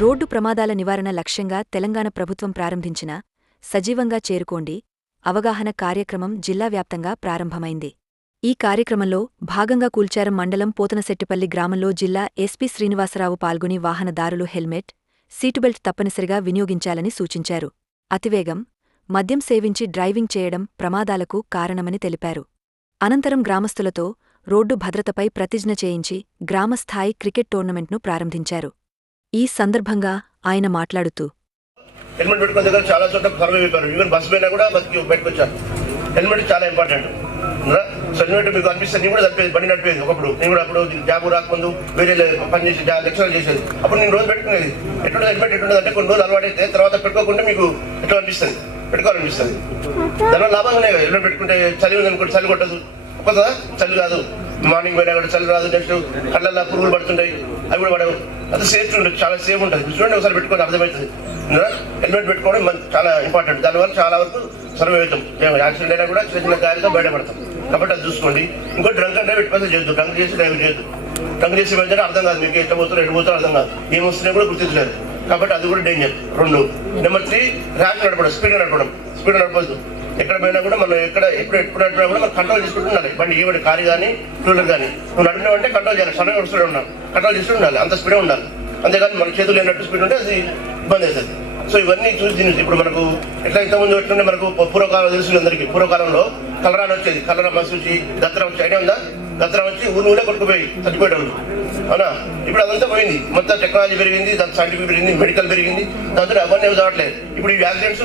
Road ప్రమాదాల నివారణ లక్ష్యంగా తెలంగాణ ప్రభుత్వం ప్రారంభించిన సజీవంగా చేరుకోండి అవగాహన కార్యక్రమం జిల్లా వ్యాప్తంగా ప్రారంభమైంది. ఈ కార్యక్రమంలో భాగంగా కూల్చారం మండలం పోతనశెట్టిపల్లి గ్రామంలో జిల్లా ఎస్పీ శ్రీనివాసరావు పాల్గొని వాహనదారులు హెల్మెట్, సీటుబెల్ట్ తప్పనిసరిగా వినియోగించాలని సూచించారు. అతివేగం, మద్యం సేవించి డ్రైవింగ్ చేయడం ప్రమాదాలకు కారణమని తెలిపారు. అనంతరం గ్రామస్తులతో రోడ్డు భద్రతపై ప్రతిజ్ఞ చేయించి గ్రామస్థాయి క్రికెట్ టోర్నమెంట్ను ప్రారంభించారు. ఈ సందర్భంగా ఆయన మాట్లాడుతూ హెల్మెట్ పెట్టుకున్న దగ్గర చాలా చోట్ల ఫార్మ్ అయిపోయారు. ఈవెన్ బస్సు పైన కూడా బతికి పెట్టుకొచ్చారు. హెల్మెట్ చాలా ఇంపార్టెంట్. సో హెల్మెట్ మీకు అనిపిస్తుంది, నేను కూడా చనిపోయేది, బండి నడిపేది. ఒకప్పుడు నేను కూడా అప్పుడు జాబ్ రాకముందు వేరే పని చేసి లెక్చరర్ చేసేది. అప్పుడు నేను రోజు పెట్టుకునేది. ఎటువంటి హెల్మెట్ ఎట్టుండదు అంటే కొన్ని రోజులు అలవాటైతే తర్వాత పెట్టుకోకుండా మీకు ఎట్లా అనిపిస్తుంది, పెట్టుకోవాలనిపిస్తుంది. దానివల్ల లాభంగానే హెల్మెట్ పెట్టుకుంటే చలి ఉంది అనుకోండి, చలి కొట్టదు. ఒక్కదా చలి కాదు, మార్నింగ్ పోయినా కూడా చలి రాదు. నెక్స్ట్ కళ్ళల్లో పురుగులు పడుతుంటాయి, అవి కూడా పడవు. అది సేఫ్టీ ఉంటుంది, చాలా సేఫ్ ఉంటుంది. చూడండి ఒకసారి పెట్టుకోండి, అర్థమవుతుంది. హెల్మెట్ పెట్టుకోవడం చాలా ఇంపార్టెంట్. దానివల్ల చాలా వరకు సర్వే అవుతాం. యాక్సిడెంట్ అయినా కూడా చిన్న చిన్న గాలితో బయటపడతాం. కాబట్టి అది చూసుకోండి. ఇంకో డ్రంక్ అంటే పెట్టుకోవాలి చేయొద్దు. డ్రంక్ చేసి డ్రైవ్ చేయొద్దు. డ్రంక్ చేసి వెళ్తే అర్థం కాదు, మీకు ఎట్లా పోతారో ఎటు పోతారో అర్థం కాదు, ఏమొస్తున్నాయో కూడా గుర్తించలేదు. కాబట్టి అది కూడా డేంజర్. 2 నెంబర్ 3 ర్యాష్ నడపడం, స్పీడ్ నడపద్దు. ఎక్కడ పోయినా కూడా మనం ఎప్పుడు నడిపినా కూడా మనం కంట్రోల్ చేసుకుంటూ ఉండాలి. బండి ఏమిటి కారు కానీ టూ వీలర్ కానీ నువ్వు నడిపినావు అంటే కంట్రోల్ చేయాలి. సడన్గా వస్తూనే ఉండాలి, కంట్రోల్ చేస్తూ ఉండాలి. అంత స్పీడే ఉండాలి. అంతేకాని మన చేతులు లేనట్టు స్పీడ్ ఉంటే అది ఇబ్బంది అవుతుంది. సో ఇవన్నీ చూసి ఇప్పుడు మనకు ఎట్లా ఇంతకుముందు ఎట్లుంటే మనకు పూర్వకాలం తెలుసు అందరికీ. పూర్వకాలంలో కలరా అని వచ్చేది. కలరా మసూచి దత్తరం వచ్చి ఐడియా ఉందా? దత్తరం వచ్చి ఊళ్ళో కొట్టుకుపోయి చచ్చిపోయేటప్పుడు. అవునా? ఇప్పుడు అదంతా పోయింది. మొత్తం టెక్నాలజీ పెరిగింది, దాని సైంటిఫిక్ పెరిగింది, మెడికల్ పెరిగింది. దాంతో అవన్నీ రావట్లేదు. ఇప్పుడు ఈ యాక్సిడెంట్స్